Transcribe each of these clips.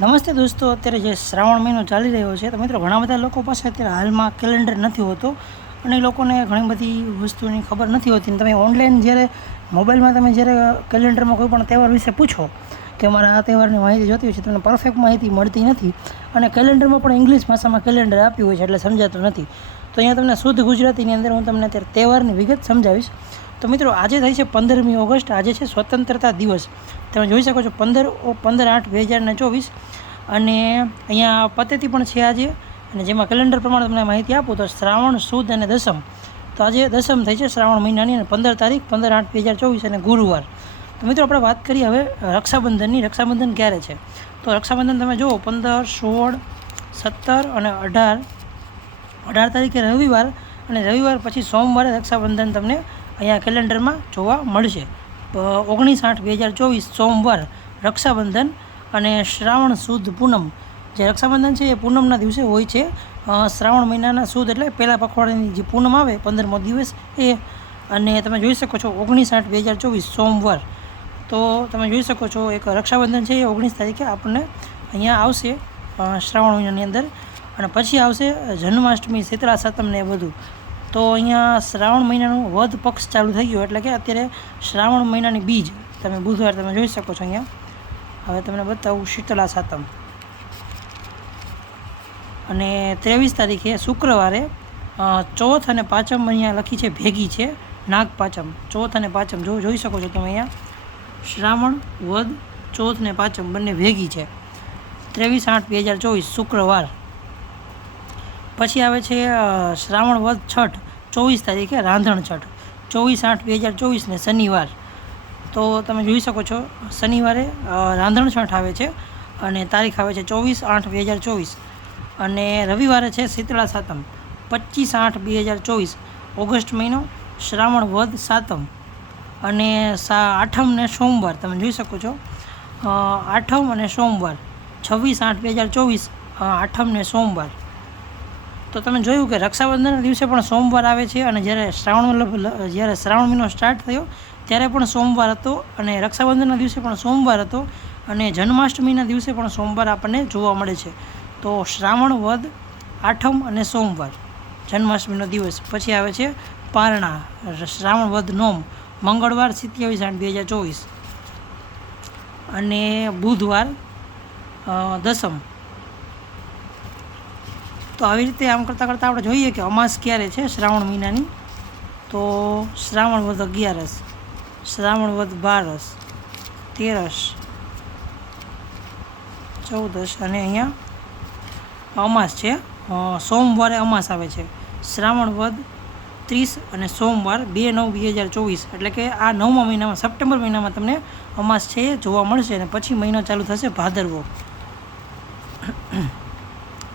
નમસ્તે દોસ્તો, અત્યારે જે શ્રાવણ મહિનો ચાલી રહ્યો છે તો મિત્રો ઘણા બધા લોકો પાસે અત્યારે હાલમાં કેલેન્ડર નથી હોતો અને એ લોકોને ઘણી બધી વસ્તુની ખબર નથી હોતી. અને તમે ઓનલાઈન જ્યારે મોબાઈલમાં તમે જ્યારે કેલેન્ડરમાં કોઈ પણ તહેવાર વિશે પૂછો કે મારે આ તહેવારની માહિતી જોતી હોય છે, તમને પરફેક્ટ માહિતી મળતી નથી. અને કેલેન્ડરમાં પણ ઇંગ્લિશ ભાષામાં કેલેન્ડર આપ્યું હોય છે એટલે સમજાતું નથી. તો અહીંયા તમને શુદ્ધ ગુજરાતીની અંદર હું તમને અત્યારે તહેવારની વિગત સમજાવીશ. તો મિત્રો આજે થાય છે 15મી ઓગસ્ટ. આજે છે સ્વતંત્રતા દિવસ. તમે જોઈ શકો છો 15/8/2024 અને અહીંયા પતેતી પણ છે આજે. અને જેમાં કેલેન્ડર પ્રમાણે તમને માહિતી આપું તો શ્રાવણ સુદ અને દસમ. તો આજે દસમ થઈ છે શ્રાવણ મહિનાની અને 15 તારીખ 15/8/2024 અને ગુરુવાર. તો મિત્રો આપણે વાત કરીએ હવે રક્ષાબંધનની. રક્ષાબંધન ક્યારે છે? તો રક્ષાબંધન તમે જુઓ 15, 16, 17 અને 18 તારીખે રવિવાર, અને રવિવાર પછી સોમવારે રક્ષાબંધન તમને અહીંયા કેલેન્ડરમાં જોવા મળશે. 19/8/2024 સોમવાર રક્ષાબંધન અને શ્રાવણ સુદ પૂનમ. જે રક્ષાબંધન છે એ પૂનમના દિવસે હોય છે. શ્રાવણ મહિનાના સુદ એટલે પહેલાં પખવાડિયાની જે પૂનમ આવે 15મો દિવસ એ. અને તમે જોઈ શકો છો 19/8/2024 સોમવાર. તો તમે જોઈ શકો છો એક રક્ષાબંધન છે એ 19 તારીખે આપણને અહીંયા આવશે શ્રાવણ મહિનાની અંદર. અને પછી આવશે જન્માષ્ટમી, શીતળા સાતમ ને એ બધું. તો અહીંયા શ્રાવણ મહિનાનું વધ પક્ષ ચાલુ થઈ ગયો એટલે કે અત્યારે શ્રાવણ મહિનાની બીજ તમે બુધવાર તમે જોઈ શકો છો અહીંયા. હવે તમને બતાવું શીતળા સાતમ. અને 23 તારીખે શુક્રવારે ચોથ અને પાંચમ અહીંયા લખી છે ભેગી છે, નાગ પાંચમ. ચોથ અને પાંચમ જોઈ શકો છો તમે અહીંયા. શ્રાવણ વધ ચોથ ને પાંચમ બંને ભેગી છે. 23/8/2024 શુક્રવાર. પછી આવે છે શ્રાવણ વધ છઠ 24 તારીખે રાંધણ છઠ. 24/8/2024 ને શનિવાર. તો તમે જોઈ શકો છો શનિવારે રાંધણ છઠ આવે છે અને તારીખ આવે છે 24/8/2024. અને રવિવારે છે શીતળા સાતમ 25/8/2024 ઓગસ્ટ મહિનો, શ્રાવણ વધ સાતમ. અને આઠમ ને સોમવાર તમે જોઈ શકો છો. આઠમ અને સોમવાર 26/8/2024 આઠમ ને સોમવાર. તો તમે જોયું કે રક્ષાબંધનના દિવસે પણ સોમવાર આવે છે. અને જ્યારે શ્રાવણ મહિનો સ્ટાર્ટ થયો ત્યારે પણ સોમવાર હતો, અને રક્ષાબંધનના દિવસે પણ સોમવાર હતો, અને જન્માષ્ટમીના દિવસે પણ સોમવાર આપણને જોવા મળે છે. તો શ્રાવણ વધ આઠમ અને સોમવાર જન્માષ્ટમીનો દિવસ. પછી આવે છે પારણા, શ્રાવણ વધ નોમ મંગળવાર 27/8/2024 અને બુધવાર દસમ. તો આવી રીતે આમ કરતાં આપણે જોઈએ કે અમાસ ક્યારે છે શ્રાવણ મહિનાની. તો શ્રાવણ વધ 11, શ્રાવણ વધ 12, 13, 14 અને અહીંયા અમાસ છે. સોમવારે અમાસ આવે છે. શ્રાવણ વધ 30 અને સોમવાર 2/9/2024. એટલે કે આ 9મા મહિનામાં સપ્ટેમ્બર મહિનામાં તમને અમાસ છે એ જોવા મળશે. અને પછી મહિનો ચાલુ થશે ભાદરવો.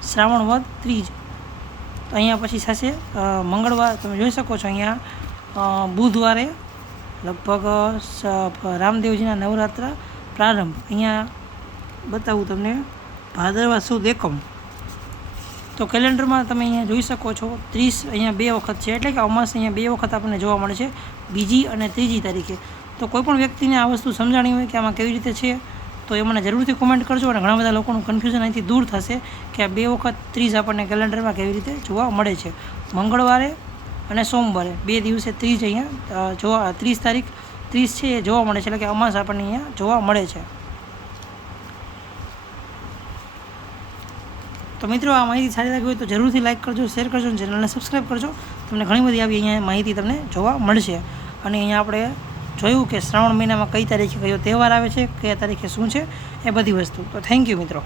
શ્રાવણ વધ 30. તો અહીંયા પછી થશે મંગળવાર તમે જોઈ શકો છો અહીંયા. બુધવારે લગભગ રામદેવજીના નવરાત્ર પ્રારંભ. અહીંયા બતાવું તમને ભાદરવા સુદ એકમ. તો કેલેન્ડરમાં તમે અહીંયા જોઈ શકો છો 30 અહીંયા 2 વખત છે. એટલે કે અમાસ અહીંયા 2 વખત આપણને જોવા મળે છે, બીજી અને ત્રીજી તારીખે. તો કોઈ પણ વ્યક્તિને આ વસ્તુ સમજાણી હોય કે આમાં કેવી રીતે છે તો એ મને જરૂરથી કોમેન્ટ કરજો. અને ઘણા બધા લોકોનું કન્ફ્યુઝન અહીંથી દૂર થશે કે આ 2 વખત 30 આપણને કેલેન્ડરમાં કેવી રીતે જોવા મળે છે. મંગળવારે અને સોમવારે 2 દિવસે 30 અહીંયા જોવા 30 તારીખ 30 છે એ જોવા મળે છે. એટલે કે અમાસ આપણને અહીંયા જોવા મળે છે. તો મિત્રો આ માહિતી સારી લાગી હોય તો જરૂરથી લાઇક કરજો, શેર કરજો અને ચેનલને સબસ્ક્રાઈબ કરજો. તમને ઘણી બધી આવી અહીંયા માહિતી તમને જોવા મળશે. અને અહીંયા આપણે જોયું કે શ્રાવણ મહિનામાં કઈ તારીખે કયો તહેવાર આવે છે, કયા તારીખે શું છે એ બધી વસ્તુ. તો થેન્ક યુ મિત્રો.